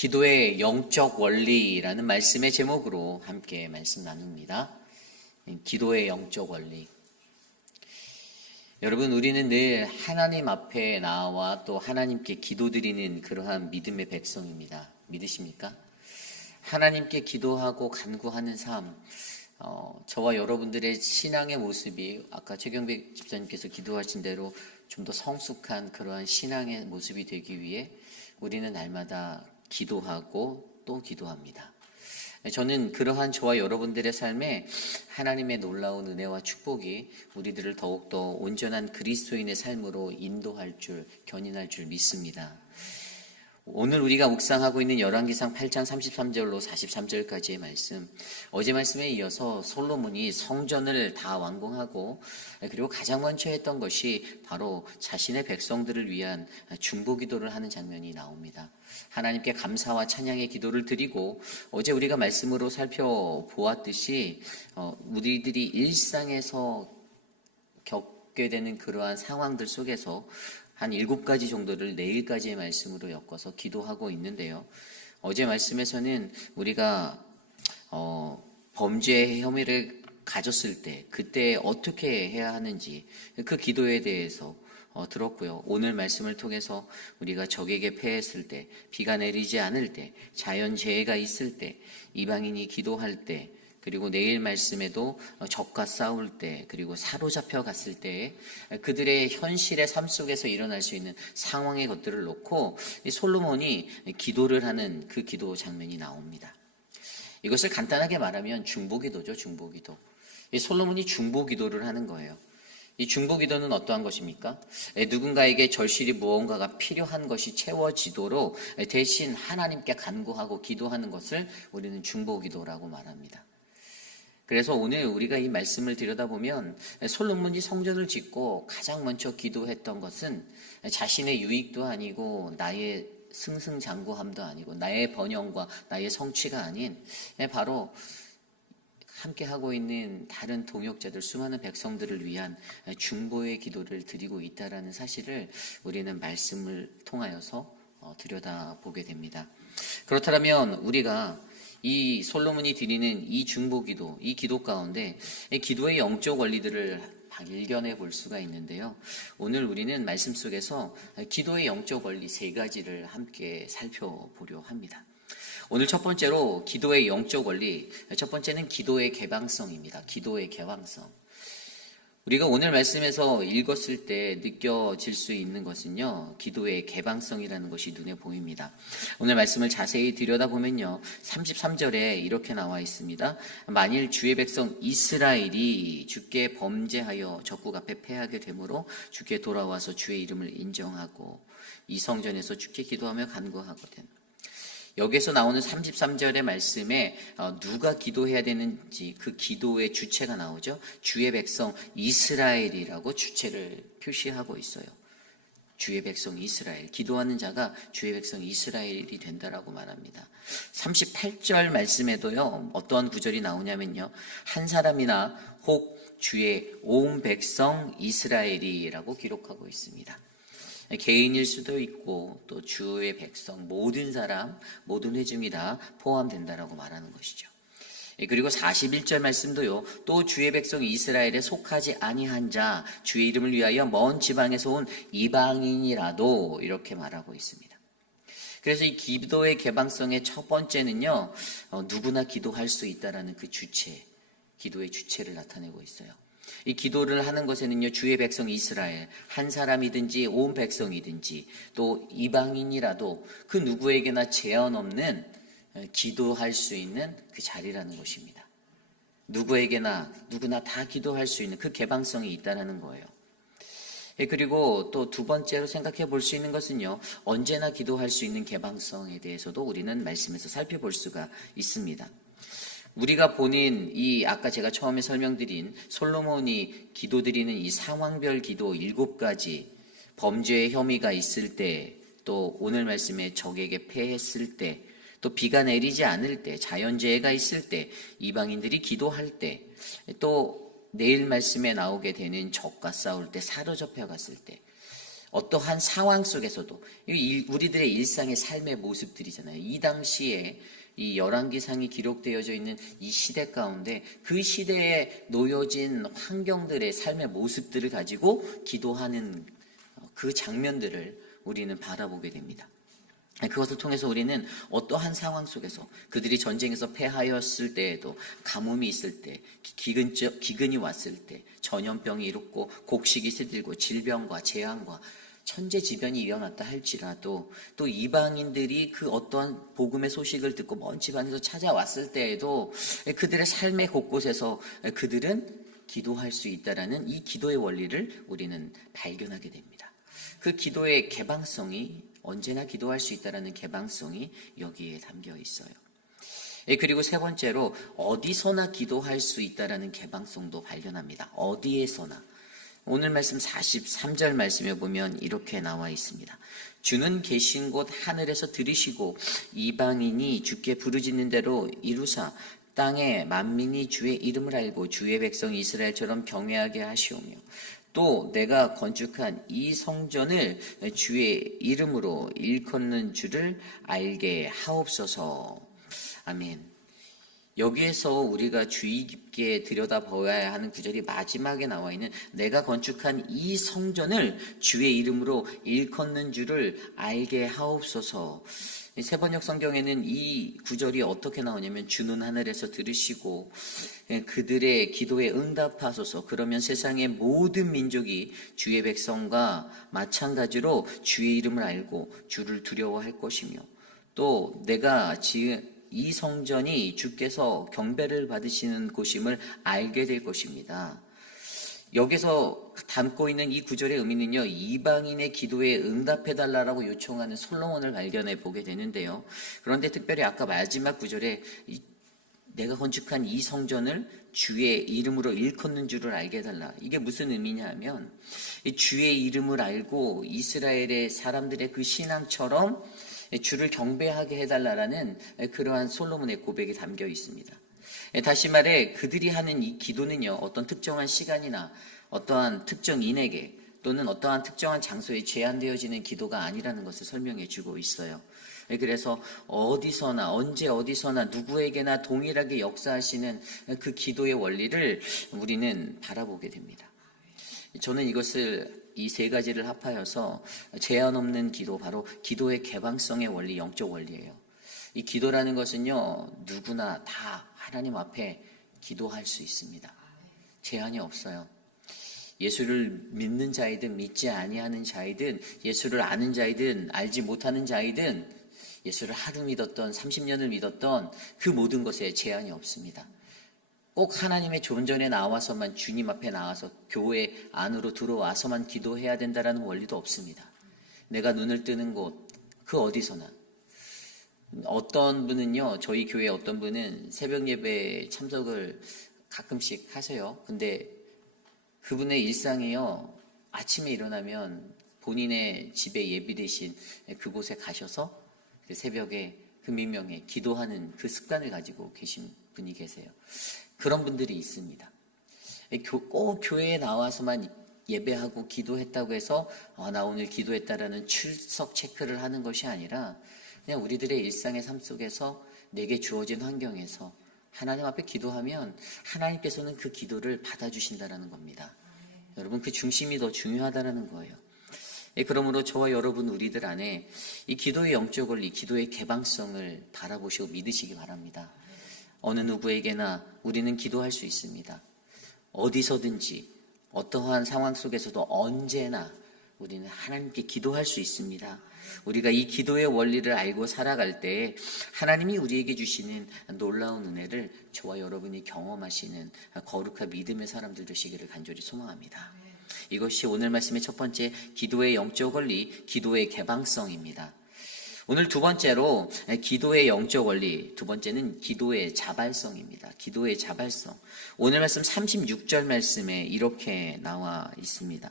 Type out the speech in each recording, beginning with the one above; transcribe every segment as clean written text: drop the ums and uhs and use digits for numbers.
기도의 영적 원리라는 말씀의 제목으로 함께 말씀 나눕니다. 기도의 영적 원리. 여러분, 우리는 늘 하나님 앞에 나와 또 하나님께 기도드리는 그러한 믿음의 백성입니다. 믿으십니까? 하나님께 기도하고 간구하는 삶, 저와 여러분들의 신앙의 모습이 아까 최경백 집사님께서 기도하신 대로 좀 더 성숙한 그러한 신앙의 모습이 되기 위해 우리는 날마다 기도하고 또 기도합니다. 저는 그러한 저와 여러분들의 삶에 하나님의 놀라운 은혜와 축복이 우리들을 더욱더 온전한 그리스도인의 삶으로 인도할 줄, 견인할 줄 믿습니다. 오늘 우리가 묵상하고 있는 열왕기상 8장 33절로 43절까지의 말씀, 어제 말씀에 이어서 솔로몬이 성전을 다 완공하고 그리고 가장 먼저 했던 것이 바로 자신의 백성들을 위한 중보기도를 하는 장면이 나옵니다. 하나님께 감사와 찬양의 기도를 드리고, 어제 우리가 말씀으로 살펴보았듯이 우리들이 일상에서 겪게 되는 그러한 상황들 속에서 한 7가지 정도를 내일까지의 말씀으로 엮어서 기도하고 있는데요. 어제 말씀에서는 우리가 범죄의 혐의를 가졌을 때 그때 어떻게 해야 하는지 그 기도에 대해서 들었고요. 오늘 말씀을 통해서 우리가 적에게 패했을 때, 비가 내리지 않을 때, 자연재해가 있을 때, 이방인이 기도할 때, 그리고 내일 말씀에도 적과 싸울 때, 그리고 사로잡혀 갔을 때 그들의 현실의 삶 속에서 일어날 수 있는 상황의 것들을 놓고 솔로몬이 기도를 하는 그 기도 장면이 나옵니다. 이것을 간단하게 말하면 중보기도죠. 중보기도. 솔로몬이 중보기도를 하는 거예요. 이 중보기도는 어떠한 것입니까? 누군가에게 절실히 무언가가 필요한 것이 채워지도록 대신 하나님께 간구하고 기도하는 것을 우리는 중보기도라고 말합니다. 그래서 오늘 우리가 이 말씀을 들여다보면 솔로몬이 성전을 짓고 가장 먼저 기도했던 것은 자신의 유익도 아니고 나의 승승장구함도 아니고 나의 번영과 나의 성취가 아닌 바로 함께 하고 있는 다른 동역자들, 수많은 백성들을 위한 중보의 기도를 드리고 있다라는 사실을 우리는 말씀을 통하여서 들여다보게 됩니다. 그렇다면 우리가 이 솔로몬이 드리는 이 중보기도, 이 기도 가운데 기도의 영적 원리들을 발견해 볼 수가 있는데요. 오늘 우리는 말씀 속에서 기도의 영적 원리 3가지를 함께 살펴보려 합니다. 오늘 첫 번째로 기도의 영적 원리, 첫 번째는 기도의 개방성입니다. 기도의 개방성. 우리가 오늘 말씀에서 읽었을 때 느껴질 수 있는 것은요, 기도의 개방성이라는 것이 눈에 보입니다. 오늘 말씀을 자세히 들여다보면요, 33절에 이렇게 나와 있습니다. 만일 주의 백성 이스라엘이 주께 범죄하여 적국 앞에 패하게 되므로 주께 돌아와서 주의 이름을 인정하고 이 성전에서 주께 기도하며 간구하거든. 여기에서 나오는 33절의 말씀에 누가 기도해야 되는지 그 기도의 주체가 나오죠. 주의 백성 이스라엘이라고 주체를 표시하고 있어요. 주의 백성 이스라엘, 기도하는 자가 주의 백성 이스라엘이 된다라고 말합니다. 38절 말씀에도요, 어떠한 구절이 나오냐면요, 한 사람이나 혹 주의 온 백성 이스라엘이라고 기록하고 있습니다. 개인일 수도 있고 또 주의 백성, 모든 사람, 모든 회중이 다 포함된다라고 말하는 것이죠. 그리고 41절 말씀도요, 또 주의 백성 이스라엘에 속하지 아니한 자, 주의 이름을 위하여 먼 지방에서 온 이방인이라도 이렇게 말하고 있습니다. 그래서 이 기도의 개방성의 첫 번째는요, 누구나 기도할 수 있다라는 그 주체, 기도의 주체를 나타내고 있어요. 이 기도를 하는 것에는요, 주의 백성 이스라엘, 한 사람이든지 온 백성이든지 또 이방인이라도 그 누구에게나 제한 없는 기도할 수 있는 그 자리라는 것입니다. 누구에게나, 누구나 다 기도할 수 있는 그 개방성이 있다는 거예요. 그리고 또 두 번째로 생각해 볼 수 있는 것은요, 언제나 기도할 수 있는 개방성에 대해서도 우리는 말씀에서 살펴볼 수가 있습니다. 우리가 보는 이 아까 제가 처음에 설명드린 솔로몬이 기도드리는 이 상황별 기도 7가지, 범죄의 혐의가 있을 때, 또 오늘 말씀에 적에게 패했을 때, 또 비가 내리지 않을 때, 자연재해가 있을 때, 이방인들이 기도할 때, 또 내일 말씀에 나오게 되는 적과 싸울 때, 사로잡혀 갔을 때, 어떠한 상황 속에서도 우리들의 일상의 삶의 모습들이잖아요. 이 당시에 이 열왕기상이 기록되어져 있는 이 시대 가운데 그 시대에 놓여진 환경들의 삶의 모습들을 가지고 기도하는 그 장면들을 우리는 바라보게 됩니다. 그것을 통해서 우리는 어떠한 상황 속에서 그들이 전쟁에서 패하였을 때에도 가뭄이 있을 때, 기근이 왔을 때, 전염병이 일었고 곡식이 시들고 질병과 재앙과 천재지변이 일어났다 할지라도 또 이방인들이 그 어떠한 복음의 소식을 듣고 먼 집안에서 찾아왔을 때에도 그들의 삶의 곳곳에서 그들은 기도할 수 있다라는 이 기도의 원리를 우리는 발견하게 됩니다. 그 기도의 개방성이 언제나 기도할 수 있다라는 개방성이 여기에 담겨 있어요. 그리고 세 번째로 어디서나 기도할 수 있다라는 개방성도 발견합니다. 어디에서나. 오늘 말씀 43절 말씀에 보면 이렇게 나와 있습니다. 주는 계신 곳 하늘에서 들으시고 이방인이 주께 부르짖는 대로 이루사 땅에 만민이 주의 이름을 알고 주의 백성 이스라엘처럼 경외하게 하시오며 또 내가 건축한 이 성전을 주의 이름으로 일컫는 줄을 알게 하옵소서. 아멘. 여기에서 우리가 주의 깊게 들여다보아야 하는 구절이 마지막에 나와 있는 내가 건축한 이 성전을 주의 이름으로 일컫는 줄을 알게 하옵소서. 세번역 성경에는 이 구절이 어떻게 나오냐면 주는 하늘에서 들으시고 그들의 기도에 응답하소서. 그러면 세상의 모든 민족이 주의 백성과 마찬가지로 주의 이름을 알고 주를 두려워할 것이며 또 내가 지은 이 성전이 주께서 경배를 받으시는 곳임을 알게 될 것입니다. 여기서 담고 있는 이 구절의 의미는요, 이방인의 기도에 응답해달라고 요청하는 솔로몬을 발견해 보게 되는데요. 그런데 특별히 아까 마지막 구절에 내가 건축한 이 성전을 주의 이름으로 일컫는 줄을 알게 해달라. 이게 무슨 의미냐 하면 주의 이름을 알고 이스라엘의 사람들의 그 신앙처럼 주를 경배하게 해달라라는 그러한 솔로몬의 고백이 담겨 있습니다. 다시 말해 그들이 하는 이 기도는요, 어떤 특정한 시간이나 어떠한 특정인에게 또는 어떠한 특정한 장소에 제한되어지는 기도가 아니라는 것을 설명해 주고 있어요. 그래서 어디서나 언제 어디서나 누구에게나 동일하게 역사하시는 그 기도의 원리를 우리는 바라보게 됩니다. 저는 이것을 이 세 가지를 합하여서 제한 없는 기도, 바로 기도의 개방성의 원리, 영적 원리예요. 이 기도라는 것은요, 누구나 다 하나님 앞에 기도할 수 있습니다. 제한이 없어요. 예수를 믿는 자이든 믿지 아니하는 자이든 예수를 아는 자이든 알지 못하는 자이든 예수를 하루 믿었던 30년을 믿었던 그 모든 것에 제한이 없습니다. 꼭 하나님의 존전에 나와서만 주님 앞에 나와서 교회 안으로 들어와서만 기도해야 된다는 원리도 없습니다. 내가 눈을 뜨는 곳, 그 어디서나. 어떤 분은요, 저희 교회 어떤 분은 새벽 예배에 참석을 가끔씩 하세요. 근데 그분의 일상이요, 아침에 일어나면 본인의 집에 예비 대신 그곳에 가셔서 새벽에 그 민명에 기도하는 그 습관을 가지고 계신 분이 계세요. 그런 분들이 있습니다. 꼭 교회에 나와서만 예배하고 기도했다고 해서 나 오늘 기도했다라는 출석 체크를 하는 것이 아니라 그냥 우리들의 일상의 삶 속에서 내게 주어진 환경에서 하나님 앞에 기도하면 하나님께서는 그 기도를 받아주신다라는 겁니다. 여러분, 그 중심이 더 중요하다라는 거예요. 그러므로 저와 여러분 우리들 안에 이 기도의 영적 원리, 기도의 개방성을 바라보시고 믿으시기 바랍니다. 어느 누구에게나 우리는 기도할 수 있습니다. 어디서든지 어떠한 상황 속에서도 언제나 우리는 하나님께 기도할 수 있습니다. 우리가 이 기도의 원리를 알고 살아갈 때 하나님이 우리에게 주시는 놀라운 은혜를 저와 여러분이 경험하시는 거룩한 믿음의 사람들 되시기를 간절히 소망합니다. 이것이 오늘 말씀의 첫 번째 기도의 영적 원리, 기도의 개방성입니다. 오늘 두 번째로 기도의 영적 원리, 두 번째는 기도의 자발성입니다. 기도의 자발성. 오늘 말씀 36절 말씀에 이렇게 나와 있습니다.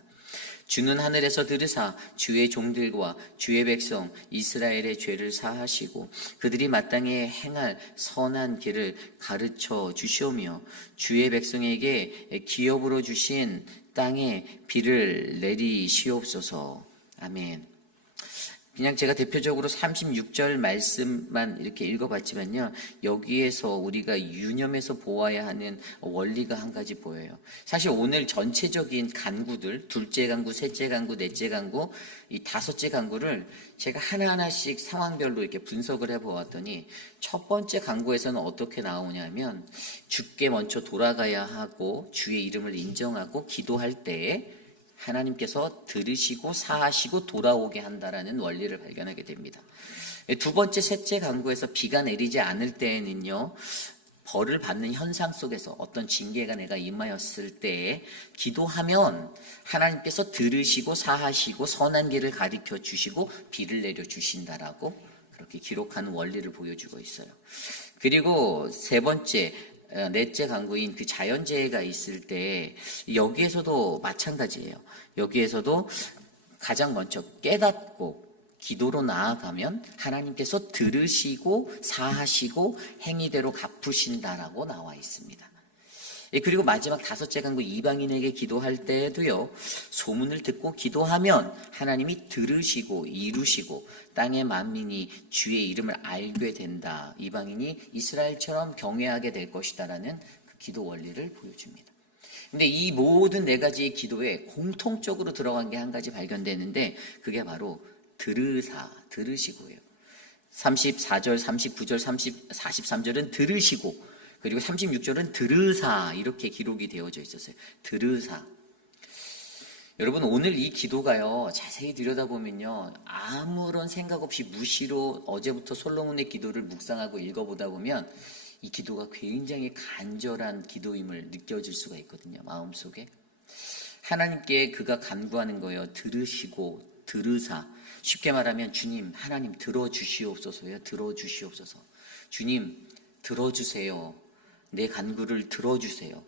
주는 하늘에서 들으사 주의 종들과 주의 백성 이스라엘의 죄를 사하시고 그들이 마땅히 행할 선한 길을 가르쳐 주시오며 주의 백성에게 기업으로 주신 땅에 비를 내리시옵소서. 아멘. 그냥 제가 대표적으로 36절 말씀만 이렇게 읽어봤지만요, 여기에서 우리가 유념해서 보아야 하는 원리가 한 가지 보여요. 사실 오늘 전체적인 간구들, 둘째 간구, 셋째 간구, 넷째 간구, 이 다섯째 간구를 제가 하나하나씩 상황별로 이렇게 분석을 해보았더니, 첫 번째 간구에서는 어떻게 나오냐면, 주께 먼저 돌아가야 하고 주의 이름을 인정하고 기도할 때에 하나님께서 들으시고 사하시고 돌아오게 한다라는 원리를 발견하게 됩니다. 두 번째, 셋째 간구에서 비가 내리지 않을 때에는요, 벌을 받는 현상 속에서 어떤 징계가 내가 임하였을 때에 기도하면 하나님께서 들으시고 사하시고 선한 길을 가리켜 주시고 비를 내려 주신다라고 그렇게 기록하는 원리를 보여주고 있어요. 그리고 세 번째, 넷째 간구인 그 자연재해가 있을 때 여기에서도 마찬가지예요. 여기에서도 가장 먼저 깨닫고 기도로 나아가면 하나님께서 들으시고 사하시고 행위대로 갚으신다라고 나와 있습니다. 그리고 마지막 다섯째 간구 이방인에게 기도할 때에도요, 소문을 듣고 기도하면 하나님이 들으시고 이루시고 땅의 만민이 주의 이름을 알게 된다. 이방인이 이스라엘처럼 경외하게 될 것이다라는 그 기도 원리를 보여줍니다. 근데 이 모든 네 가지의 기도에 공통적으로 들어간 게 한 가지 발견되는데, 그게 바로 들으시고예요. 34절, 39절, 43절은 들으시고, 그리고 36절은 들으사 이렇게 기록이 되어져 있었어요. 들으사. 여러분, 오늘 이 기도가요, 자세히 들여다보면요, 아무런 생각 없이 무시로 어제부터 솔로몬의 기도를 묵상하고 읽어보다 보면 이 기도가 굉장히 간절한 기도임을 느껴질 수가 있거든요. 마음속에 하나님께 그가 간구하는 거예요. 들으시고 들으사. 쉽게 말하면 주님, 하나님 들어주시옵소서요. 들어주시옵소서. 주님 들어주세요. 내 간구를 들어주세요.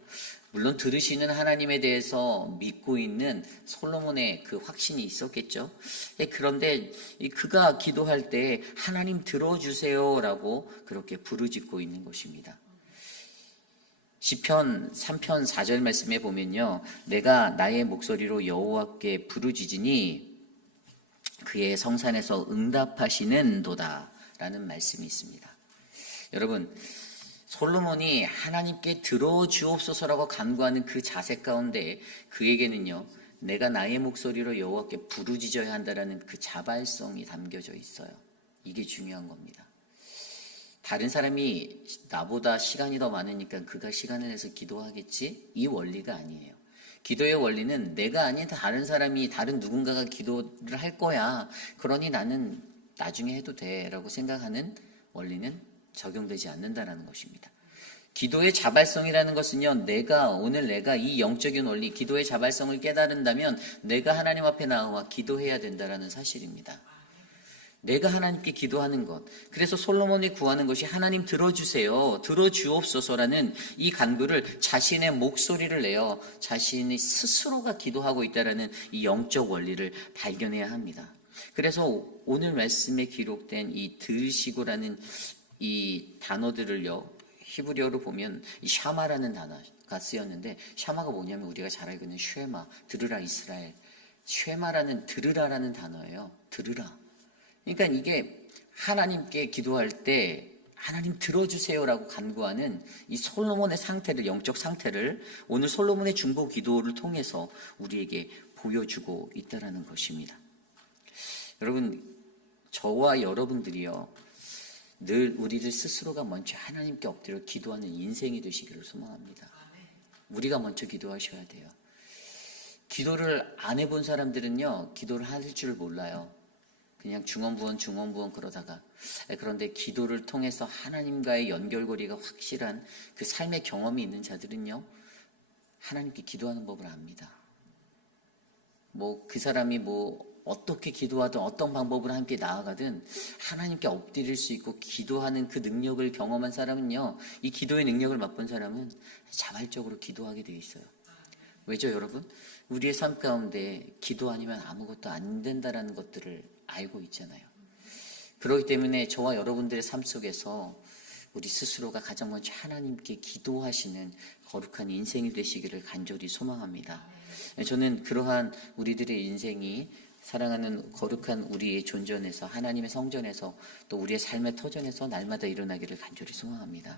물론 들으시는 하나님에 대해서 믿고 있는 솔로몬의 그 확신이 있었겠죠. 그런데 그가 기도할 때 하나님 들어주세요라고 그렇게 부르짖고 있는 것입니다. 시편 3편 4절 말씀에 보면요, 내가 나의 목소리로 여호와께 부르짖으니 그의 성산에서 응답하시는도다 라는 말씀이 있습니다. 여러분, 솔로몬이 하나님께 들어주옵소서라고 간구하는 그 자세 가운데 그에게는요, 내가 나의 목소리로 여호와께 부르짖어야 한다라는 그 자발성이 담겨져 있어요. 이게 중요한 겁니다. 다른 사람이 나보다 시간이 더 많으니까 그가 시간을 내서 기도하겠지? 이 원리가 아니에요. 기도의 원리는 내가 아닌 다른 사람이, 다른 누군가가 기도를 할 거야, 그러니 나는 나중에 해도 돼 라고 생각하는 원리는 적용되지 않는다라는 것입니다. 기도의 자발성이라는 것은요, 오늘 내가 이 영적인 원리, 기도의 자발성을 깨달은다면 내가 하나님 앞에 나와 기도해야 된다라는 사실입니다. 내가 하나님께 기도하는 것. 그래서 솔로몬이 구하는 것이 하나님 들어주세요, 들어주옵소서라는 이 간구를 자신의 목소리를 내어 자신이 스스로가 기도하고 있다라는 이 영적 원리를 발견해야 합니다. 그래서 오늘 말씀에 기록된 이 들으시고라는 이 단어들을요, 히브리어로 보면 이 샤마라는 단어가 쓰였는데, 샤마가 뭐냐면 우리가 잘 알고 있는 쉐마, 들으라 이스라엘. 쉐마라는 들으라라는 단어예요. 들으라. 그러니까 이게 하나님께 기도할 때 하나님 들어주세요라고 간구하는 이 솔로몬의 상태를, 영적 상태를 오늘 솔로몬의 중보 기도를 통해서 우리에게 보여주고 있다라는 것입니다. 여러분, 저와 여러분들이요, 늘 우리들 스스로가 먼저 하나님께 엎드려 기도하는 인생이 되시기를 소망합니다. 우리가 먼저 기도하셔야 돼요. 기도를 안 해본 사람들은요, 기도를 할 줄 몰라요. 그냥 중언부언 그러다가, 그런데 기도를 통해서 하나님과의 연결고리가 확실한 그 삶의 경험이 있는 자들은요, 하나님께 기도하는 법을 압니다. 그 사람이 어떻게 기도하든 어떤 방법으로 함께 나아가든 하나님께 엎드릴 수 있고 기도하는 그 능력을 경험한 사람은요, 이 기도의 능력을 맛본 사람은 자발적으로 기도하게 돼 있어요. 왜죠, 여러분? 우리의 삶 가운데 기도 아니면 아무것도 안 된다라는 것들을 알고 있잖아요. 그렇기 때문에 저와 여러분들의 삶 속에서 우리 스스로가 가장 먼저 하나님께 기도하시는 거룩한 인생이 되시기를 간절히 소망합니다. 저는 그러한 우리들의 인생이 사랑하는 거룩한 우리의 존전에서 하나님의 성전에서 또 우리의 삶의 터전에서 날마다 일어나기를 간절히 소망합니다.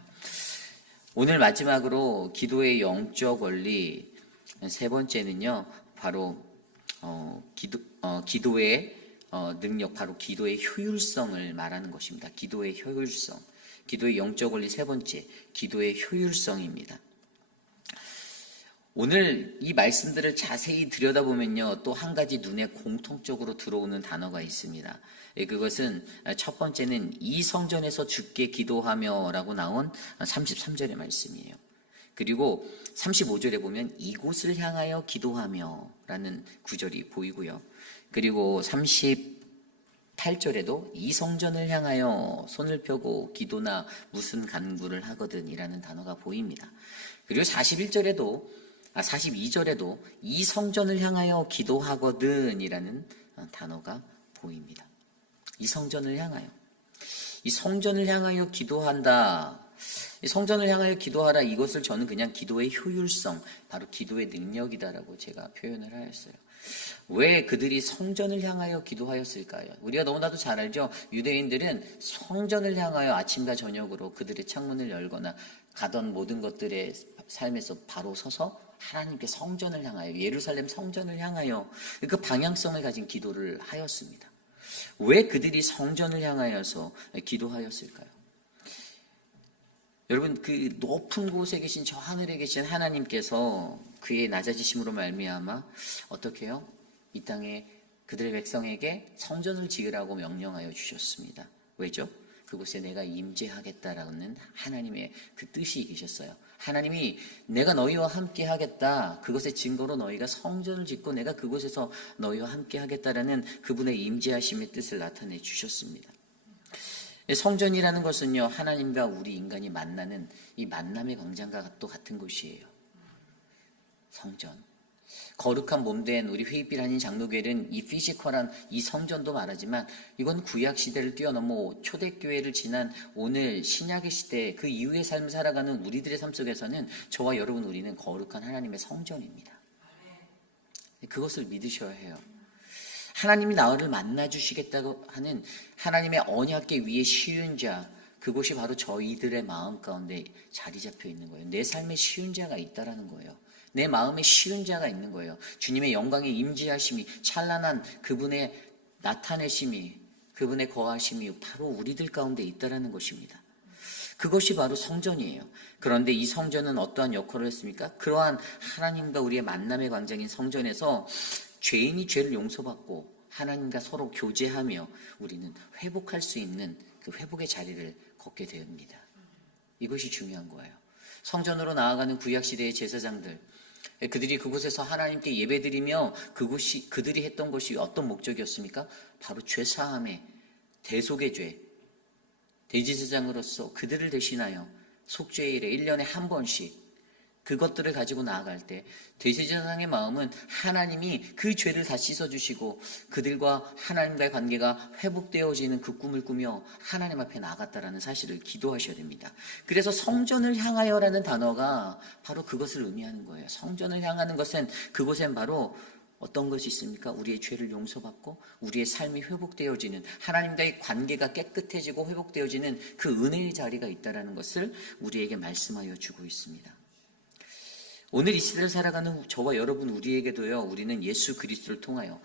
오늘 마지막으로 기도의 영적 원리 세 번째는요, 바로 기도의 능력, 바로 기도의 효율성을 말하는 것입니다. 기도의 효율성, 기도의 영적 원리 세 번째, 기도의 효율성입니다. 오늘 이 말씀들을 자세히 들여다보면요, 또 한 가지 눈에 공통적으로 들어오는 단어가 있습니다. 그것은 첫 번째는 이 성전에서 주께 기도하며 라고 나온 33절의 말씀이에요. 그리고 35절에 보면 이곳을 향하여 기도하며 라는 구절이 보이고요. 그리고 38절에도 이 성전을 향하여 손을 펴고 기도나 무슨 간구를 하거든 이라는 단어가 보입니다. 그리고 42절에도 이 성전을 향하여 기도하거든 이라는 단어가 보입니다. 이 성전을 향하여. 이 성전을 향하여 기도한다. 이 성전을 향하여 기도하라. 이것을 저는 그냥 기도의 효율성, 바로 기도의 능력이다라고 제가 표현을 하였어요. 왜 그들이 성전을 향하여 기도하였을까요? 우리가 너무나도 잘 알죠. 유대인들은 성전을 향하여 아침과 저녁으로 그들의 창문을 열거나 가던 모든 것들의 삶에서 바로 서서 하나님께 성전을 향하여, 예루살렘 성전을 향하여 그 방향성을 가진 기도를 하였습니다. 왜 그들이 성전을 향하여서 기도하였을까요? 여러분, 그 높은 곳에 계신 저 하늘에 계신 하나님께서 그의 낮아지심으로 말미암아 어떻게 해요? 이 땅에 그들의 백성에게 성전을 지으라고 명령하여 주셨습니다. 왜죠? 그곳에 내가 임재하겠다라는 하나님의 그 뜻이 계셨어요. 하나님이 내가 너희와 함께 하겠다. 그것의 증거로 너희가 성전을 짓고 내가 그곳에서 너희와 함께 하겠다라는 그분의 임재하심의 뜻을 나타내 주셨습니다. 성전이라는 것은요, 하나님과 우리 인간이 만나는 이 만남의 광장과 또 같은 곳이에요. 성전. 거룩한 몸된 우리 회의빛 아닌 장로교회는 이 피지컬한 이 성전도 말하지만 이건 구약 시대를 뛰어넘어 초대교회를 지난 오늘 신약의 시대 그 이후의 삶을 살아가는 우리들의 삶 속에서는 저와 여러분 우리는 거룩한 하나님의 성전입니다. 그것을 믿으셔야 해요. 하나님이 나를 만나주시겠다고 하는 하나님의 언약계 위에 쉬운 자, 그곳이 바로 저희들의 마음 가운데 자리 잡혀 있는 거예요. 내 삶에 쉬운 자가 있다라는 거예요. 내 마음에 쉬운 자가 있는 거예요. 주님의 영광의 임재하심이, 찬란한 그분의 나타내심이, 그분의 거하심이 바로 우리들 가운데 있다라는 것입니다. 그것이 바로 성전이에요. 그런데 이 성전은 어떠한 역할을 했습니까? 그러한 하나님과 우리의 만남의 광장인 성전에서 죄인이 죄를 용서받고 하나님과 서로 교제하며 우리는 회복할 수 있는 그 회복의 자리를 걷게 됩니다. 이것이 중요한 거예요. 성전으로 나아가는 구약시대의 제사장들, 그들이 그곳에서 하나님께 예배드리며 그들이 했던 것이 어떤 목적이었습니까? 바로 죄사함의 대속의 죄, 대제사장으로서 그들을 대신하여 속죄일에 1년에 한 번씩 그것들을 가지고 나아갈 때 대제사장의 마음은 하나님이 그 죄를 다 씻어주시고 그들과 하나님과의 관계가 회복되어지는 그 꿈을 꾸며 하나님 앞에 나아갔다라는 사실을 기도하셔야 됩니다. 그래서 성전을 향하여라는 단어가 바로 그것을 의미하는 거예요. 성전을 향하는 것은 그곳엔 바로 어떤 것이 있습니까? 우리의 죄를 용서받고 우리의 삶이 회복되어지는, 하나님과의 관계가 깨끗해지고 회복되어지는 그 은혜의 자리가 있다는 것을 우리에게 말씀하여 주고 있습니다. 오늘 이 시대를 살아가는 저와 여러분 우리에게도요, 우리는 예수 그리스도를 통하여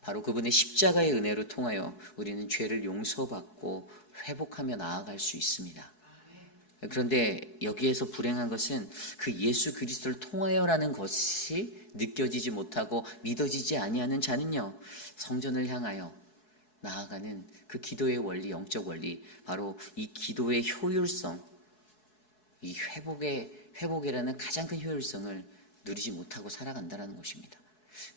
바로 그분의 십자가의 은혜로 통하여 우리는 죄를 용서받고 회복하며 나아갈 수 있습니다. 그런데 여기에서 불행한 것은 그 예수 그리스도를 통하여라는 것이 느껴지지 못하고 믿어지지 아니하는 자는요, 성전을 향하여 나아가는 그 기도의 원리, 영적 원리, 바로 이 기도의 효율성, 이 회복이라는 가장 큰 효율성을 누리지 못하고 살아간다는 것입니다.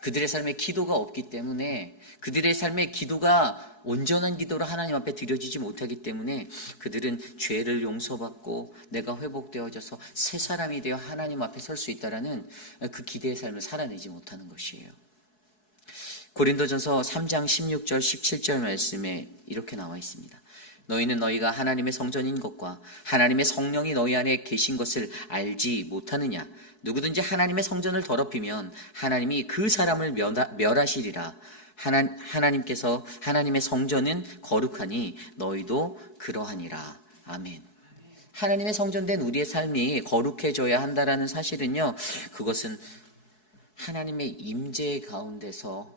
그들의 삶에 기도가 없기 때문에, 그들의 삶에 기도가 온전한 기도로 하나님 앞에 드려지지 못하기 때문에 그들은 죄를 용서받고 내가 회복되어져서 새 사람이 되어 하나님 앞에 설 수 있다라는 그 기대의 삶을 살아내지 못하는 것이에요. 고린도전서 3장 16절 17절 말씀에 이렇게 나와 있습니다. 너희는 너희가 하나님의 성전인 것과 하나님의 성령이 너희 안에 계신 것을 알지 못하느냐? 누구든지 하나님의 성전을 더럽히면 하나님이 그 사람을 멸하시리라. 하나님께서 하나님의 성전은 거룩하니 너희도 그러하니라. 아멘. 하나님의 성전된 우리의 삶이 거룩해져야 한다라는 사실은요, 그것은 하나님의 임재 가운데서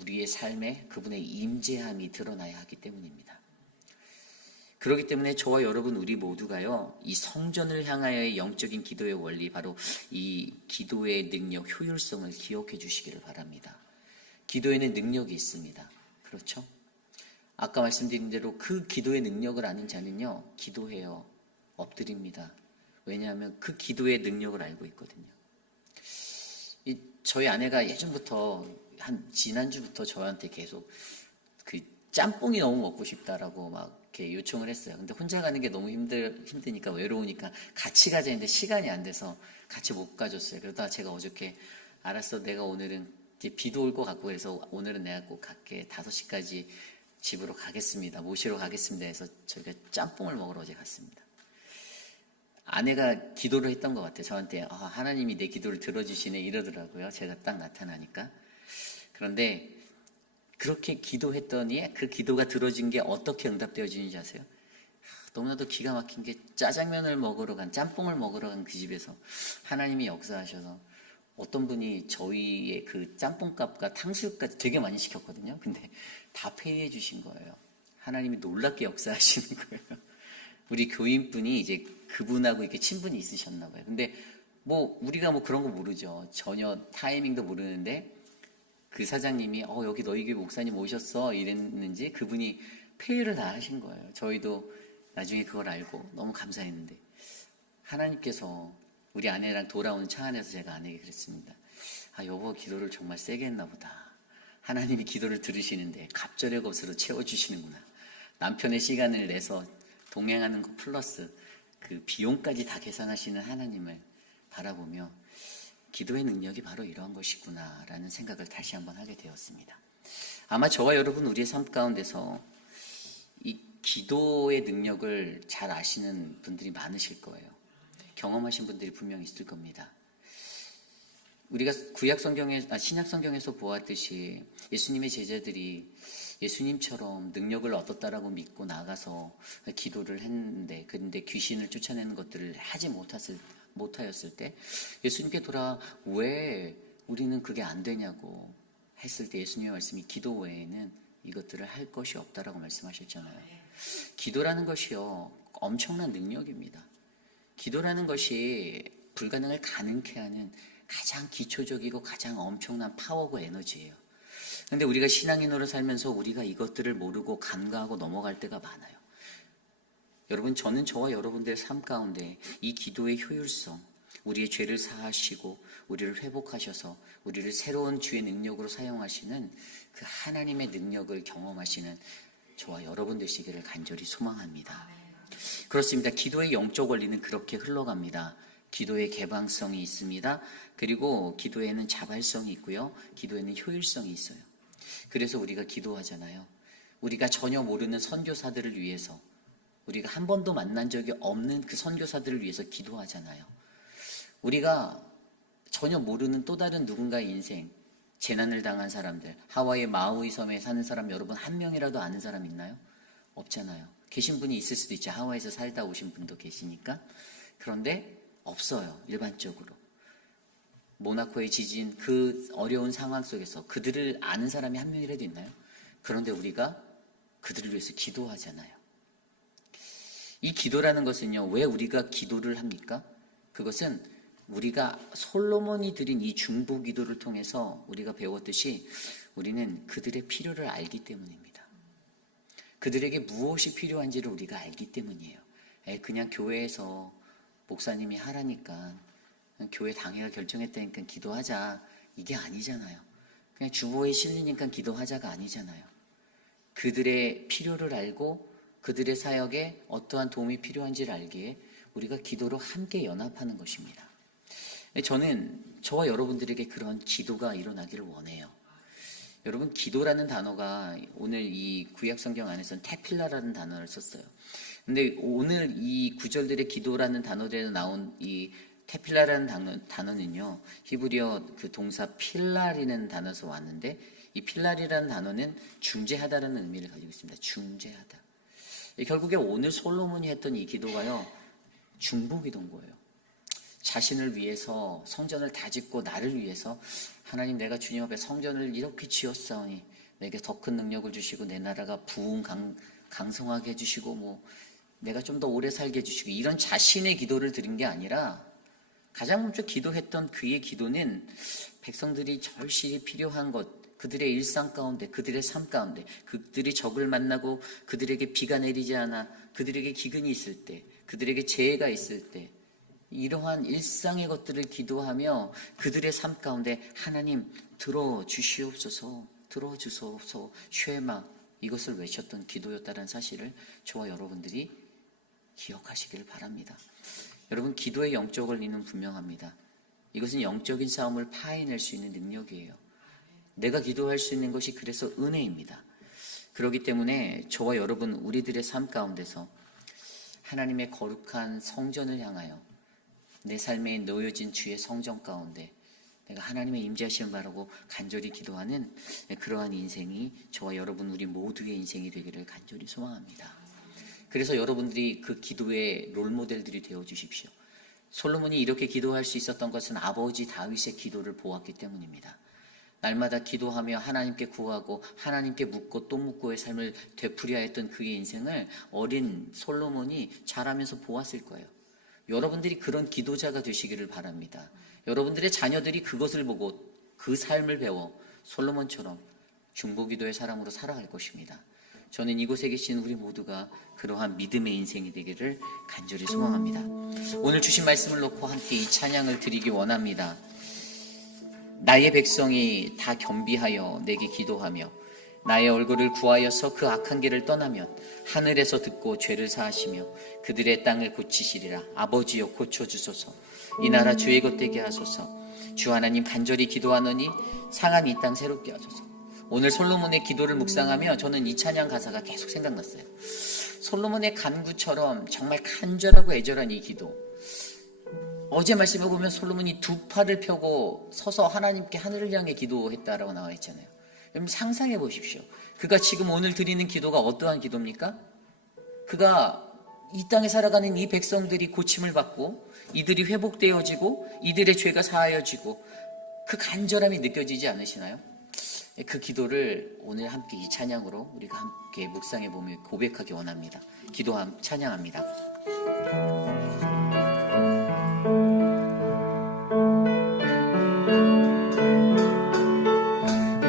우리의 삶에 그분의 임재함이 드러나야 하기 때문입니다. 그렇기 때문에 저와 여러분 우리 모두가요, 이 성전을 향하여의 영적인 기도의 원리, 바로 이 기도의 능력, 효율성을 기억해 주시기를 바랍니다. 기도에는 능력이 있습니다. 그렇죠? 아까 말씀드린 대로 그 기도의 능력을 아는 자는요, 기도해요. 엎드립니다. 왜냐하면 그 기도의 능력을 알고 있거든요. 저희 아내가 예전부터, 지난주부터 저한테 계속 그 짬뽕이 너무 먹고 싶다라고 막 이렇게 요청을 했어요. 근데 혼자 가는 게 너무 힘드니까, 외로우니까 같이 가자 했는데 시간이 안 돼서 같이 못 가줬어요. 그러다가 제가 어저께, 알았어, 내가 오늘은 이제 비도 올 것 같고 그래서 오늘은 내가 꼭 갈게. 5시까지 집으로 가겠습니다. 모시러 가겠습니다 해서 저희가 짬뽕을 먹으러 어제 갔습니다. 아내가 기도를 했던 것 같아요. 저한테 하나님이 내 기도를 들어주시네 이러더라고요. 제가 딱 나타나니까. 그런데 그렇게 기도했더니 그 기도가 들어진 게 어떻게 응답되어지는지 아세요? 너무나도 기가 막힌 게, 짜장면을 먹으러 간, 짬뽕을 먹으러 간 그 집에서 하나님이 역사하셔서 어떤 분이 저희의 그 짬뽕값과 탕수육까지 되게 많이 시켰거든요. 근데 다 페이해 주신 거예요. 하나님이 놀랍게 역사하시는 거예요. 우리 교인분이 이제 그분하고 이렇게 친분이 있으셨나 봐요. 근데 우리가 그런 거 모르죠. 전혀 타이밍도 모르는데 그 사장님이 여기 너희 교회 목사님 오셨어 이랬는지 그분이 페이를 다 하신 거예요. 저희도 나중에 그걸 알고 너무 감사했는데, 하나님께서 우리 아내랑 돌아오는 차 안에서 제가 아내에게 그랬습니다. 여보 기도를 정말 세게 했나 보다. 하나님이 기도를 들으시는데 갑절의 것으로 채워주시는구나. 남편의 시간을 내서 동행하는 것 플러스 그 비용까지 다 계산하시는 하나님을 바라보며 기도의 능력이 바로 이러한 것이구나 라는 생각을 다시 한번 하게 되었습니다. 아마 저와 여러분 우리의 삶 가운데서 이 기도의 능력을 잘 아시는 분들이 많으실 거예요. 경험하신 분들이 분명히 있을 겁니다. 우리가 신약 성경에서 보았듯이 예수님의 제자들이 예수님처럼 능력을 얻었다라고 믿고 나가서 기도를 했는데, 근데 귀신을 쫓아내는 것들을 하지 못하였을 때 예수님께 돌아 왜 우리는 그게 안 되냐고 했을 때 예수님의 말씀이 기도 외에는 이것들을 할 것이 없다라고 말씀하셨잖아요. 기도라는 것이요, 엄청난 능력입니다. 기도라는 것이 불가능을 가능케 하는 가장 기초적이고 가장 엄청난 파워고 에너지예요. 그런데 우리가 신앙인으로 살면서 우리가 이것들을 모르고 간과하고 넘어갈 때가 많아요. 여러분, 저는 저와 여러분들의 삶 가운데 이 기도의 효율성, 우리의 죄를 사하시고 우리를 회복하셔서 우리를 새로운 주의 능력으로 사용하시는 그 하나님의 능력을 경험하시는 저와 여러분 되시기를 간절히 소망합니다. 그렇습니다. 기도의 영적 원리는 그렇게 흘러갑니다. 기도의 개방성이 있습니다. 그리고 기도에는 자발성이 있고요. 기도에는 효율성이 있어요. 그래서 우리가 기도하잖아요. 우리가 전혀 모르는 선교사들을 위해서, 우리가 한 번도 만난 적이 없는 그 선교사들을 위해서 기도하잖아요. 우리가 전혀 모르는 또 다른 누군가의 인생, 재난을 당한 사람들, 하와이의 마우이 섬에 사는 사람 여러분 한 명이라도 아는 사람 있나요? 없잖아요. 계신 분이 있을 수도 있죠. 하와이에서 살다 오신 분도 계시니까. 그런데 없어요. 일반적으로. 모나코의 지진, 그 어려운 상황 속에서 그들을 아는 사람이 한 명이라도 있나요? 그런데 우리가 그들을 위해서 기도하잖아요. 이 기도라는 것은요, 왜 우리가 기도를 합니까? 그것은 우리가 솔로몬이 드린 이 중보 기도를 통해서 우리가 배웠듯이 우리는 그들의 필요를 알기 때문입니다. 그들에게 무엇이 필요한지를 우리가 알기 때문이에요. 그냥 교회에서 목사님이 하라니까, 교회 당회가 결정했다니까 기도하자, 이게 아니잖아요. 그냥 주보에 실리니까 기도하자가 아니잖아요. 그들의 필요를 알고 그들의 사역에 어떠한 도움이 필요한지를 알기에 우리가 기도로 함께 연합하는 것입니다. 저는 저와 여러분들에게 그런 기도가 일어나기를 원해요. 여러분, 기도라는 단어가 오늘 이 구약 성경 안에서는 테필라라는 단어를 썼어요. 근데 오늘 이 구절들의 기도라는 단어에서 나온 이 테필라라는 단어는요, 히브리어 그 동사 필라리는 단어에서 왔는데, 이 필라리라는 단어는 중재하다라는 의미를 가지고 있습니다. 중재하다. 결국에 오늘 솔로몬이 했던 이 기도가요, 중보기도인 거예요. 자신을 위해서 성전을 다 짓고 나를 위해서 하나님, 내가 주님 앞에 성전을 이렇게 지었사오니 내게 더 큰 능력을 주시고 내 나라가 강성하게 해주시고 내가 좀 더 오래 살게 해주시고, 이런 자신의 기도를 드린 게 아니라 가장 먼저 기도했던 그의 기도는 백성들이 절실히 필요한 것, 그들의 일상 가운데, 그들의 삶 가운데, 그들이 적을 만나고 그들에게 비가 내리지 않아, 그들에게 기근이 있을 때, 그들에게 재해가 있을 때, 이러한 일상의 것들을 기도하며 그들의 삶 가운데 하나님 들어주시옵소서, 들어주소서, 쉐마, 이것을 외쳤던 기도였다는 사실을 저와 여러분들이 기억하시길 바랍니다. 여러분, 기도의 영적 원리는 분명합니다. 이것은 영적인 싸움을 파해낼 수 있는 능력이에요. 내가 기도할 수 있는 것이 그래서 은혜입니다. 그렇기 때문에 저와 여러분, 우리들의 삶 가운데서 하나님의 거룩한 성전을 향하여 내 삶에 놓여진 주의 성전 가운데 내가 하나님의 임재하심을 바라고 간절히 기도하는 그러한 인생이 저와 여러분, 우리 모두의 인생이 되기를 간절히 소망합니다. 그래서 여러분들이 그 기도의 롤모델들이 되어 주십시오. 솔로몬이 이렇게 기도할 수 있었던 것은 아버지 다윗의 기도를 보았기 때문입니다. 날마다 기도하며 하나님께 구하고 하나님께 묻고 또 묻고의 삶을 되풀이하 했던 그의 인생을 어린 솔로몬이 자라면서 보았을 거예요. 여러분들이 그런 기도자가 되시기를 바랍니다. 여러분들의 자녀들이 그것을 보고 그 삶을 배워 솔로몬처럼 중보기도의 사람으로 살아갈 것입니다. 저는 이곳에 계신 우리 모두가 그러한 믿음의 인생이 되기를 간절히 소망합니다. 오늘 주신 말씀을 놓고 함께 이 찬양을 드리기 원합니다. 나의 백성이 다 겸비하여 내게 기도하며 나의 얼굴을 구하여서 그 악한 길을 떠나면 하늘에서 듣고 죄를 사하시며 그들의 땅을 고치시리라. 아버지여 고쳐주소서. 이 나라 주의 것 되게 하소서. 주 하나님, 간절히 기도하노니 상함이 이 땅 새롭게 하소서. 오늘 솔로몬의 기도를 묵상하며 저는 이 찬양 가사가 계속 생각났어요. 솔로몬의 간구처럼 정말 간절하고 애절한 이 기도. 어제 말씀에 보면 솔로몬이 두 팔을 펴고 서서 하나님께 하늘을 향해 기도했다라고 나와 있잖아요. 여러분 상상해 보십시오. 그가 지금 오늘 드리는 기도가 어떠한 기도입니까? 그가 이 땅에 살아가는 이 백성들이 고침을 받고 이들이 회복되어지고 이들의 죄가 사하여지고 그 간절함이 느껴지지 않으시나요? 그 기도를 오늘 함께 이 찬양으로 우리가 함께 묵상해 보며 고백하기 원합니다. 찬양합니다.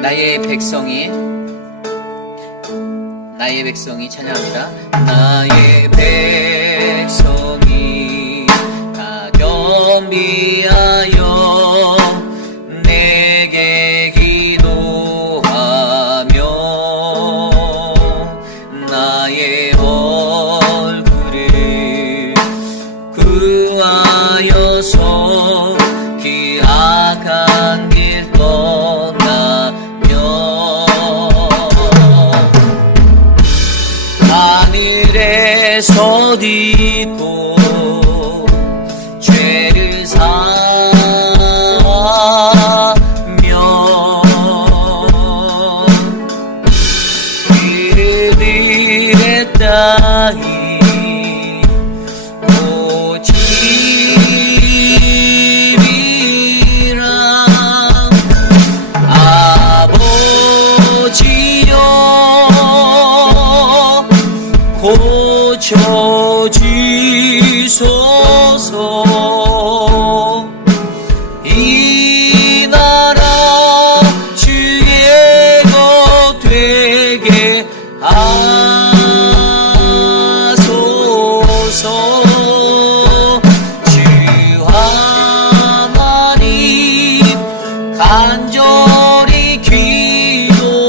나의 백성이 찬양합니다. 나의 백성이 다 겸비하여 내게 기도하며 나의 얼굴을 구하여서 그 악한 길 하늘에서 딛고 죄를 사하며 그들의 땅이 고치리라. 아버지여 고쳐주소서. 이 나라 주의 것 되게 하소서. 주 하나님 간절히 기도하오니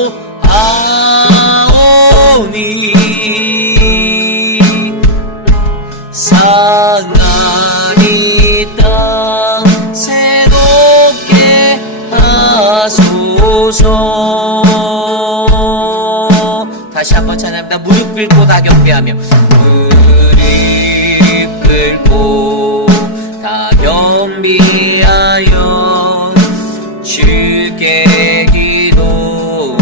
상한 이 땅 새롭게 하소서. 다시 한번 찬양합니다. 무릎 꿇고 다 경배하며 무릎 꿇고 다 경배하여 주께 기도하며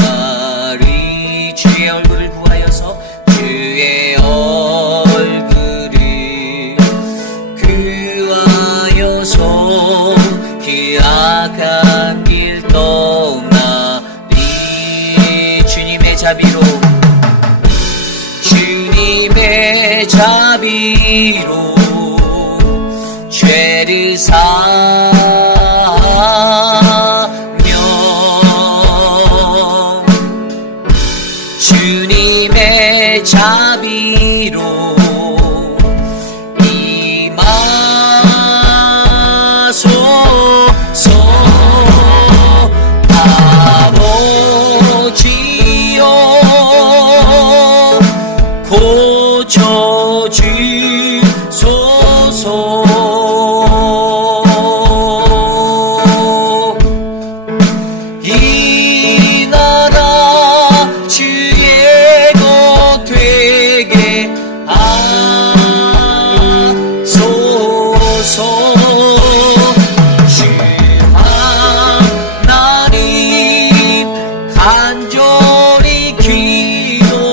주님의 자비로 죄를 사며 주님의 자비로 고쳐주소서. 이 나라 주의 것 되게 하소서. 주 하나님 간절히 기도하오니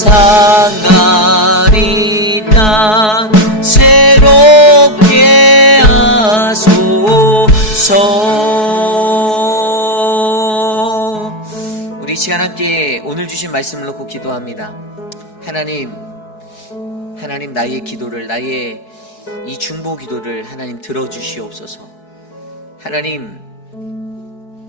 상하리 땅 새롭게 하소서. 우리 시간 함께 오늘 주신 말씀을 놓고 기도합니다. 하나님 나의 기도를, 나의 이 중보 기도를 하나님 들어주시옵소서. 하나님,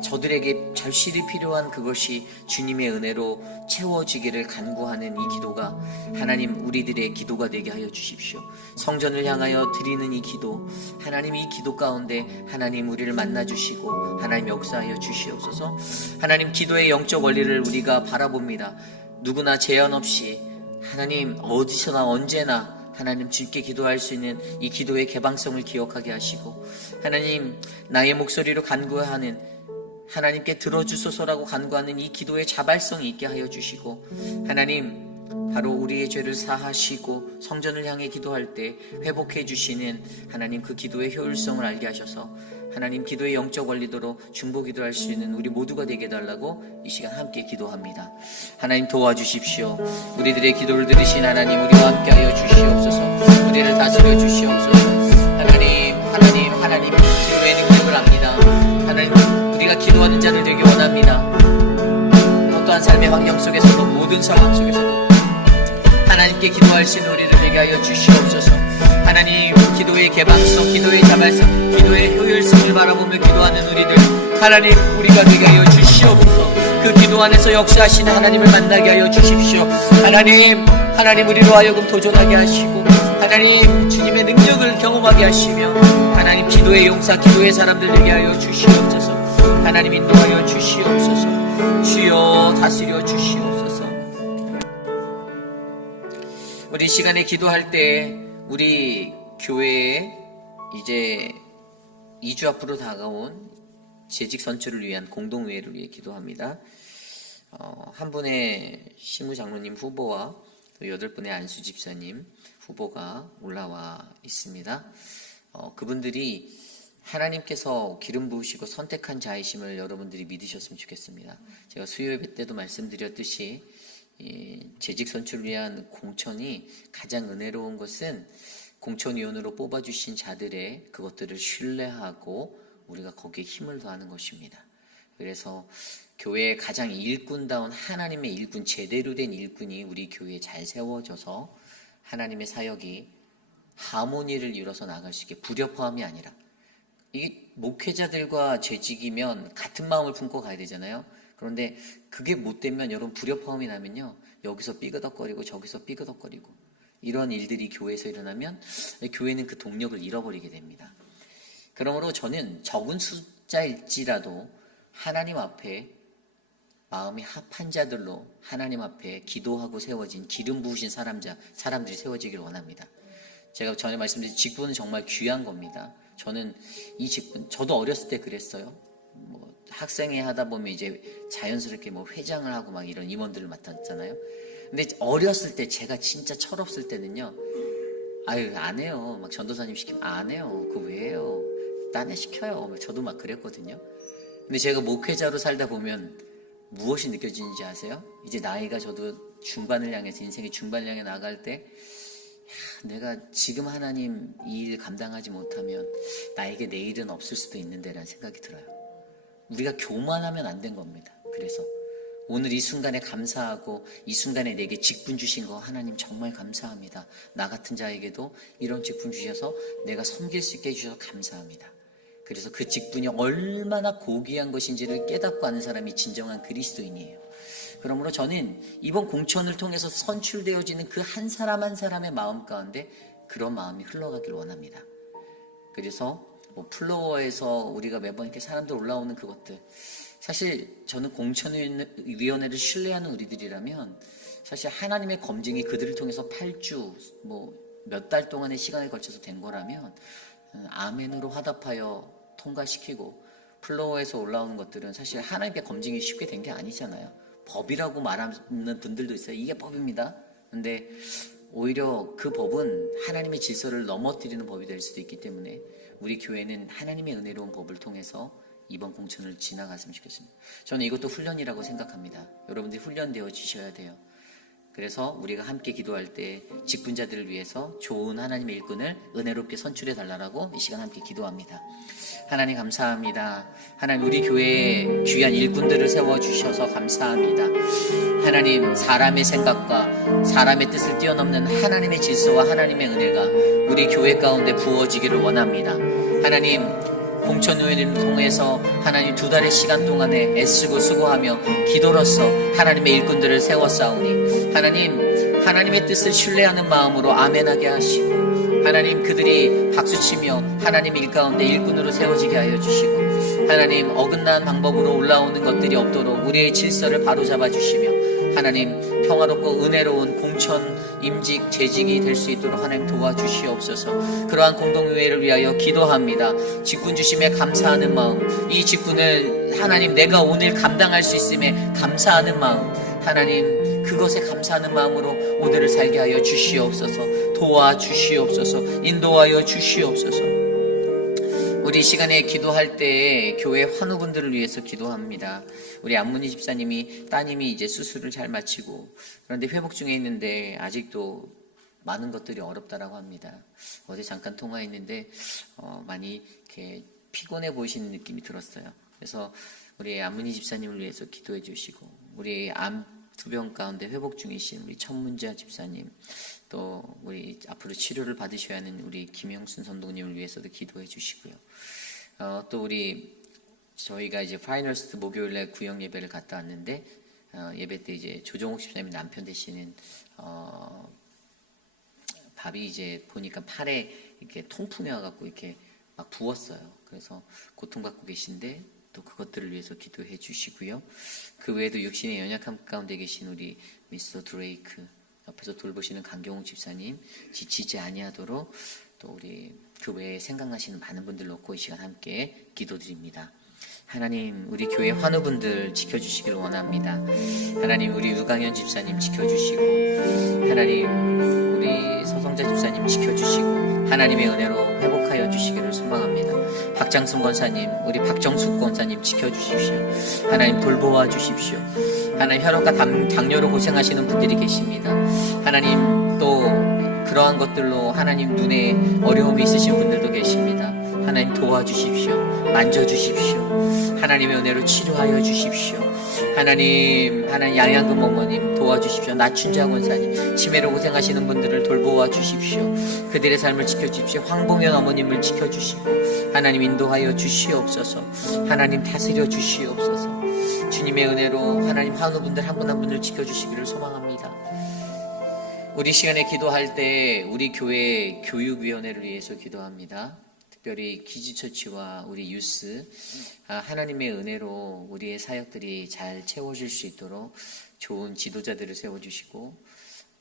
저들에게 절실히 필요한 그것이 주님의 은혜로 채워지기를 간구하는 이 기도가 하나님 우리들의 기도가 되게 하여 주십시오. 성전을 향하여 드리는 이 기도, 하나님 이 기도 가운데 하나님 우리를 만나주시고 하나님 역사하여 주시옵소서. 하나님, 기도의 영적 원리를 우리가 바라봅니다. 누구나 제한 없이 하나님 어디서나 언제나 하나님 주께 기도할 수 있는 이 기도의 개방성을 기억하게 하시고, 하나님 나의 목소리로 간구하는, 하나님께 들어주소서라고 간구하는 이 기도의 자발성이 있게 하여 주시고, 하나님 바로 우리의 죄를 사하시고 성전을 향해 기도할 때 회복해 주시는 하나님 그 기도의 효율성을 알게 하셔서 하나님 기도의 영적 원리도로 중보 기도할 수 있는 우리 모두가 되게 해달라고 이 시간 함께 기도합니다. 하나님 도와주십시오. 우리들의 기도를 들으신 하나님, 우리와 함께하여 주시옵소서. 우리를 다스려 주시옵소서. 하나님 기도의 능력을 압니다. 하나님, 우리가 기도하는 자를 되게 원합니다. 어떠한 삶의 환경 속에서도, 모든 상황 속에서도 하나님께 기도할 수 있는 우리를 되게 하여 주시옵소서. 하나님, 기도의 개방성, 기도의 자발성, 기도의 효율성을 바라보며 기도하는 우리들, 하나님 우리가 되게 하여 주시옵소서. 그 기도 안에서 역사하시는 하나님을 만나게 하여 주십시오. 하나님 우리로 하여금 도전하게 하시고, 하나님 주님의 능력을 경험하게 하시며, 하나님 기도의 용사, 기도의 사람들 되게 하여 주시옵소서. 하나님 인도하여 주시옵소서. 주여 다스려 주시옵소서. 우리 시간에 기도할 때 우리 교회에 이제 2주 앞으로 다가온 재직 선출을 위한 공동회의를 위해 기도합니다. 한 분의 시무 장로님 후보와 또 8분의 안수 집사님 후보가 올라와 있습니다. 그분들이 하나님께서 기름 부으시고 선택한 자이심을 여러분들이 믿으셨으면 좋겠습니다. 제가 수요예배 때도 말씀드렸듯이 재직 선출을 위한 공천이 가장 은혜로운 것은 공천위원으로 뽑아주신 자들의 그것들을 신뢰하고 우리가 거기에 힘을 더하는 것입니다. 그래서 교회의 가장 일꾼다운 하나님의 일꾼, 제대로 된 일꾼이 우리 교회에 잘 세워져서 하나님의 사역이 하모니를 이뤄서 나갈 수 있게, 불협화음이 아니라, 이게 목회자들과 재직이면 같은 마음을 품고 가야 되잖아요. 그런데 그게 못 되면, 여러분, 불협화음이 나면요, 여기서 삐그덕거리고 저기서 삐그덕거리고 이런 일들이 교회에서 일어나면 교회는 그 동력을 잃어버리게 됩니다. 그러므로 저는 적은 숫자일지라도 하나님 앞에 마음이 합한 자들로 하나님 앞에 기도하고 세워진 기름 부으신 사람들이 세워지길 원합니다. 제가 전에 말씀드린 직분은 정말 귀한 겁니다. 저는 이 직분, 저도 어렸을 때 그랬어요. 학생회 하다 보면 이제 자연스럽게 회장을 하고 막 이런 임원들을 맡았잖아요. 근데 어렸을 때, 제가 진짜 철없을 때는요, 안 해요. 막 전도사님 시키면 안 해요. 그거 왜 해요? 딴 애 시켜요. 저도 막 그랬거든요. 근데 제가 목회자로 살다 보면 무엇이 느껴지는지 아세요? 이제 나이가 저도 중반을 향해서, 인생의 중반을 향해 나갈 때, 내가 지금 하나님 이 일 감당하지 못하면 나에게 내일은 없을 수도 있는데 라는 생각이 들어요. 우리가 교만하면 안 된 겁니다. 그래서 오늘 이 순간에 감사하고 이 순간에 내게 직분 주신 거 하나님 정말 감사합니다. 나 같은 자에게도 이런 직분 주셔서 내가 섬길 수 있게 해주셔서 감사합니다. 그래서 그 직분이 얼마나 고귀한 것인지를 깨닫고 아는 사람이 진정한 그리스도인이에요. 그러므로 저는 이번 공천을 통해서 선출되어지는 그 한 사람 한 사람의 마음 가운데 그런 마음이 흘러가길 원합니다. 그래서 플로어에서 우리가 매번 이렇게 사람들 올라오는 그것들, 사실 저는 공천위원회를 신뢰하는 우리들이라면 사실 하나님의 검증이 그들을 통해서 8주 몇 달 동안의 시간에 걸쳐서 된 거라면 아멘으로 화답하여 통과시키고, 플로어에서 올라오는 것들은 사실 하나님께 검증이 쉽게 된 게 아니잖아요. 법이라고 말하는 분들도 있어요. 이게 법입니다. 근데 오히려 그 법은 하나님의 질서를 넘어뜨리는 법이 될 수도 있기 때문에 우리 교회는 하나님의 은혜로운 법을 통해서 이번 공천을 지나갔으면 좋겠습니다. 저는 이것도 훈련이라고 생각합니다. 여러분들이 훈련되어 지셔야 돼요. 그래서 우리가 함께 기도할 때 직분자들을 위해서 좋은 하나님의 일꾼을 은혜롭게 선출해 달라고 이 시간 함께 기도합니다. 하나님 감사합니다. 하나님 우리 교회에 귀한 일꾼들을 세워주셔서 감사합니다. 하나님 사람의 생각과 사람의 뜻을 뛰어넘는 하나님의 질서와 하나님의 은혜가 우리 교회 가운데 부어지기를 원합니다. 하나님 공천위원회를 통해서 하나님 2달의 시간 동안에 애쓰고 수고하며 기도로서 하나님의 일꾼들을 세워싸우니 하나님의 뜻을 신뢰하는 마음으로 아멘하게 하시고, 하나님 그들이 박수치며 하나님 일 가운데 일꾼으로 세워지게 하여 주시고, 하나님 어긋난 방법으로 올라오는 것들이 없도록 우리의 질서를 바로잡아 주시며, 하나님 평화롭고 은혜로운 공천 임직 재직이 될 수 있도록 하나님 도와주시옵소서. 그러한 공동회의를 위하여 기도합니다. 직분 주심에 감사하는 마음, 이 직분을 하나님 내가 오늘 감당할 수 있음에 감사하는 마음, 하나님 그것에 감사하는 마음으로 오늘을 살게 하여 주시옵소서. 도와주시옵소서. 인도하여 주시옵소서. 우리 이 시간에 기도할 때에 교회 환우분들을 위해서 기도합니다. 우리 안문희 집사님이 따님이 이제 수술을 잘 마치고 그런데 회복 중에 있는데 아직도 많은 것들이 어렵다라고 합니다. 어제 잠깐 통화했는데 많이 이렇게 피곤해 보이시는 느낌이 들었어요. 그래서 우리 안문희 집사님을 위해서 기도해 주시고, 우리 암 두 병 가운데 회복 중이신 우리 천문자 집사님, 또 우리 앞으로 치료를 받으셔야 하는 우리 김영순 선동님을 위해서도 기도해 주시고요. 또 저희가 이제 파이널스트 목요일날 구역 예배를 갔다 왔는데 예배 때 이제 조정옥 집사님 남편 되시는 밥이 이제 보니까 팔에 이렇게 통풍이 와갖고 이렇게 막 부었어요. 그래서 고통받고 계신데 또 그것들을 위해서 기도해 주시고요. 그 외에도 육신의 연약함 가운데 계신 우리 미스터 드레이크, 옆에서 돌보시는 강경욱 집사님 지치지 아니하도록, 또 우리 그 외에 생각나시는 많은 분들 놓고 이 시간 함께 기도드립니다. 하나님 우리 교회 환우분들 지켜주시길 원합니다. 하나님 우리 유강현 집사님 지켜주시고, 하나님 우리 서성자 집사님 지켜주시고 하나님의 은혜로 회복하여 주시기를 소망합니다. 박장순 권사님, 우리 박정숙 권사님 지켜주십시오. 하나님 돌보아 주십시오. 하나님 혈압과 당뇨로 고생하시는 분들이 계십니다. 하나님 또 그러한 것들로 하나님 눈에 어려움이 있으신 분들도 계십니다. 하나님 도와주십시오. 만져주십시오. 하나님의 은혜로 치료하여 주십시오. 하나님 양양금 어머님 도와주십시오. 나춘자 권사님, 치매로 고생하시는 분들을 돌보아 주십시오. 그들의 삶을 지켜주십시오. 황봉현 어머님을 지켜주시고 하나님 인도하여 주시옵소서. 하나님 다스려 주시옵소서. 주님의 은혜로 하나님 환우분들 한 분 한 분을 지켜주시기를 소망합니다. 우리 시간에 기도할 때 우리 교회 교육위원회를 위해서 기도합니다. 특별히 키즈처치와 우리 유스, 하나님의 은혜로 우리의 사역들이 잘 채워질 수 있도록 좋은 지도자들을 세워주시고,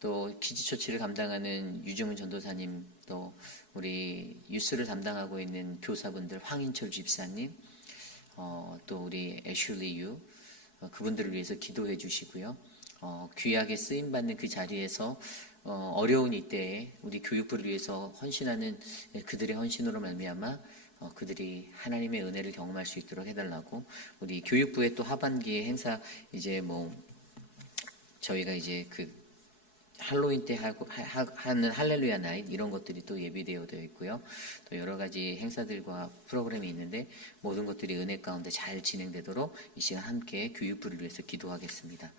또 키즈처치를 감당하는 유정은 전도사님, 또 우리 유스를 담당하고 있는 교사분들 황인철 집사님, 또 우리 애슐리 유, 그분들을 위해서 기도해 주시고요. 귀하게 쓰임받는 그 자리에서 어려운 이때에 우리 교육부를 위해서 헌신하는 그들의 헌신으로 말미암아 그들이 하나님의 은혜를 경험할 수 있도록 해달라고, 우리 교육부의 또 하반기에 행사 이제 저희가 이제 그 할로윈 때 하는 할렐루야 나잇 이런 것들이 또 예비되어 있고요. 또 여러 가지 행사들과 프로그램이 있는데 모든 것들이 은혜 가운데 잘 진행되도록 이 시간 함께 교육부를 위해서 기도하겠습니다.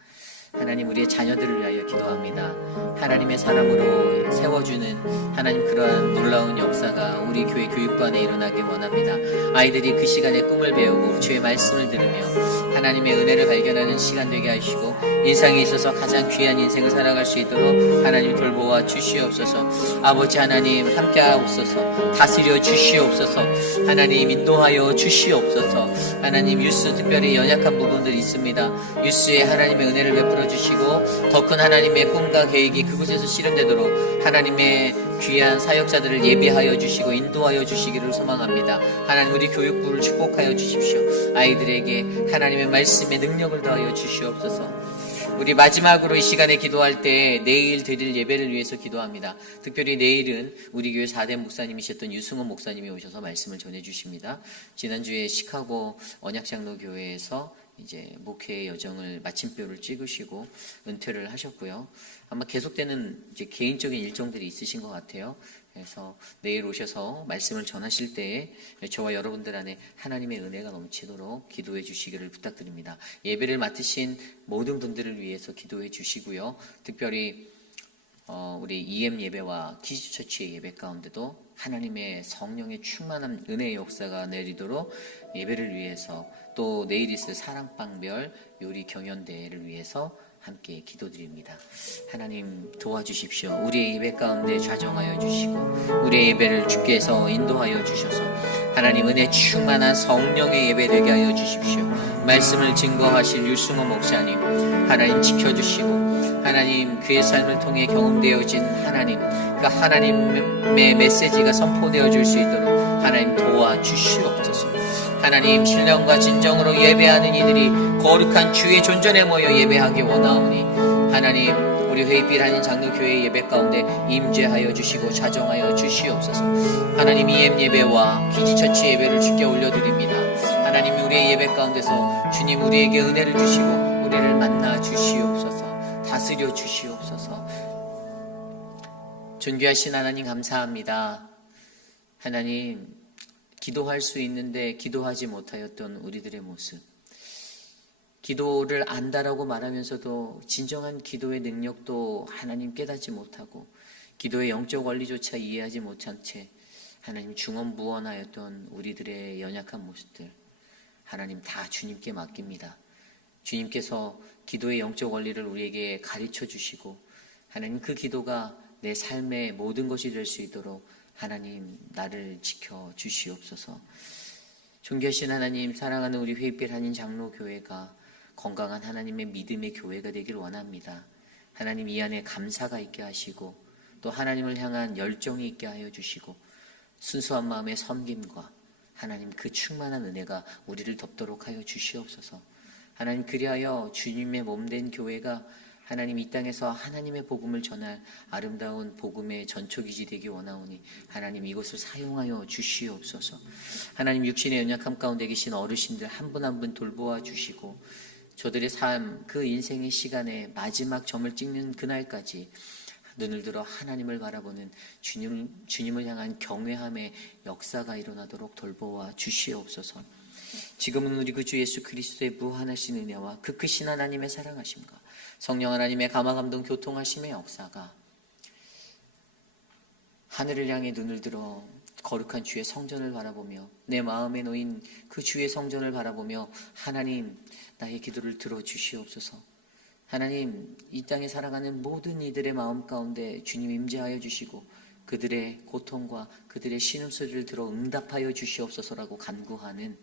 하나님, 우리의 자녀들을 위하여 기도합니다. 하나님의 사람으로 세워주는 하나님 그러한 놀라운 역사가 우리 교회 교육부 안에 일어나길 원합니다. 아이들이 그 시간에 꿈을 배우고 주의 말씀을 들으며 하나님의 은혜를 발견하는 시간 되게 하시고 인생에 있어서 가장 귀한 인생을 살아갈 수 있도록 하나님 돌보아 주시옵소서. 아버지 하나님 함께하옵소서. 다스려 주시옵소서. 하나님 인도하여 주시옵소서. 하나님 유스 특별히 연약한 부분들이 있습니다. 유스에 하나님의 은혜를 베풀어 주시고 더 큰 하나님의 꿈과 계획이 그곳에서 실현되도록 하나님의 귀한 사역자들을 예비하여 주시고 인도하여 주시기를 소망합니다. 하나님 우리 교육부를 축복하여 주십시오. 아이들에게 하나님의 말씀의 능력을 더하여 주시옵소서. 우리 마지막으로 이 시간에 기도할 때 내일 드릴 예배를 위해서 기도합니다. 특별히 내일은 우리 교회 4대 목사님이셨던 유승원 목사님이 오셔서 말씀을 전해주십니다. 지난주에 시카고 언약장로교회에서 이제 목회의 여정을 마침표를 찍으시고 은퇴를 하셨고요. 아마 계속되는 이제 개인적인 일정들이 있으신 것 같아요. 그래서 내일 오셔서 말씀을 전하실 때에 저와 여러분들 안에 하나님의 은혜가 넘치도록 기도해 주시기를 부탁드립니다. 예배를 맡으신 모든 분들을 위해서 기도해 주시고요. 특별히 우리 EM 예배와 키즈처치의 예배 가운데도 하나님의 성령의 충만한 은혜의 역사가 내리도록 예배를 위해서 또 내일 있을 사랑방별 요리 경연대회를 위해서 함께 기도드립니다. 하나님 도와주십시오. 우리의 예배 가운데 좌정하여 주시고 우리의 예배를 주께서 인도하여 주셔서 하나님 은혜 충만한 성령의 예배 되게 하여 주십시오. 말씀을 증거하실 유승호 목사님 하나님 지켜주시고 하나님 그의 삶을 통해 경험되어진 하나님 그 하나님의 메시지가 선포되어 줄 수 있도록 하나님 도와주시옵소서. 하나님 신령과 진정으로 예배하는 이들이 거룩한 주의 존전에 모여 예배하기 원하오니 하나님 우리 회의빛 한인 장로교회 예배 가운데 임재하여 주시고 좌정하여 주시옵소서. 하나님 EM 예배와 키즈처치 예배를 주께 올려드립니다. 하나님 우리의 예배 가운데서 주님 우리에게 은혜를 주시고 우리를 만나 주시옵소서. 다스려 주시옵소서. 존귀하신 하나님 감사합니다. 하나님 기도할 수 있는데 기도하지 못하였던 우리들의 모습, 기도를 안다라고 말하면서도 진정한 기도의 능력도 하나님 깨닫지 못하고 기도의 영적 원리조차 이해하지 못한 채 하나님 중언부언하였던 우리들의 연약한 모습들 하나님 다 주님께 맡깁니다. 주님께서 기도의 영적 원리를 우리에게 가르쳐 주시고 하나님 그 기도가 내 삶의 모든 것이 될 수 있도록 하나님 나를 지켜 주시옵소서. 존귀하신 하나님 사랑하는 우리 회의빛 한인 장로교회가 건강한 하나님의 믿음의 교회가 되길 원합니다. 하나님 이 안에 감사가 있게 하시고 또 하나님을 향한 열정이 있게 하여 주시고 순수한 마음의 섬김과 하나님 그 충만한 은혜가 우리를 덮도록 하여 주시옵소서. 하나님 그리하여 주님의 몸된 교회가 하나님 이 땅에서 하나님의 복음을 전할 아름다운 복음의 전초기지 되기 원하오니 하나님 이곳을 사용하여 주시옵소서. 하나님 육신의 연약함 가운데 계신 어르신들 한 분 한 분 돌보아 주시고 저들의 삶 그 인생의 시간에 마지막 점을 찍는 그날까지 눈을 들어 하나님을 바라보는 주님을 향한 경외함의 역사가 일어나도록 돌보아 주시옵소서. 지금은 우리 구주 예수 그리스도의 무한하신 은혜와 그 크신 하나님의 사랑하심과 성령 하나님의 감화감동 교통하심의 역사가 하늘을 향해 눈을 들어 거룩한 주의 성전을 바라보며 내 마음에 놓인 그 주의 성전을 바라보며 하나님 나의 기도를 들어주시옵소서. 하나님 이 땅에 살아가는 모든 이들의 마음 가운데 주님 임재하여 주시고 그들의 고통과 그들의 신음소리를 들어 응답하여 주시옵소서라고 간구하는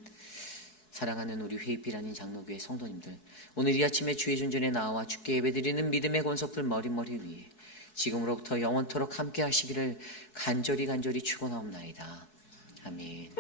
사랑하는 우리 회의빛 한인 장로교회 성도님들, 오늘 이 아침에 주의 존전에 나와 주께 예배드리는 믿음의 권속들 머리머리 위에 지금으로부터 영원토록 함께 하시기를 간절히 축원하옵나이다. 아멘.